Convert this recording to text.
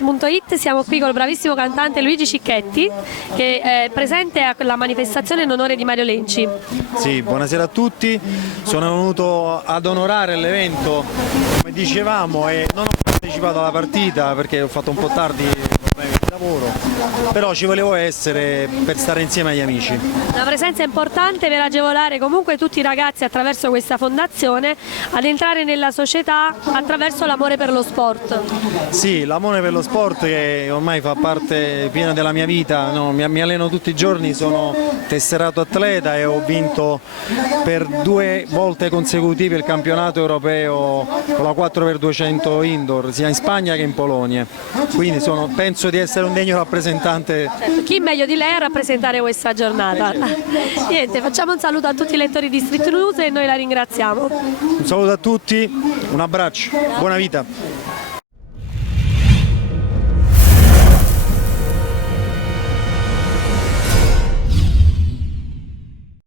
News.it, siamo qui col bravissimo cantante Luigi Cicchetti che è presente alla manifestazione in onore di Mario Lenci. Sì, buonasera a tutti, sono venuto ad onorare l'evento come dicevamo e non ho partecipato alla partita perché ho fatto un po' tardi problemi di lavoro, però ci volevo essere per stare insieme agli amici. Una presenza importante per agevolare comunque tutti i ragazzi attraverso questa fondazione ad entrare nella società attraverso l'amore per lo sport. Sì, l'amore per lo sport che ormai fa parte piena della mia vita, no? Mi alleno tutti i giorni, sono tesserato atleta e ho vinto per 2 volte consecutive il campionato europeo con la 4x200 indoor, sia in Spagna che in Polonia, quindi penso di essere un degno rappresentante. Certo, chi meglio di lei a rappresentare questa giornata? Niente, facciamo un saluto a tutti i lettori di Street News e noi la ringraziamo. Un saluto a tutti, un abbraccio, buona vita.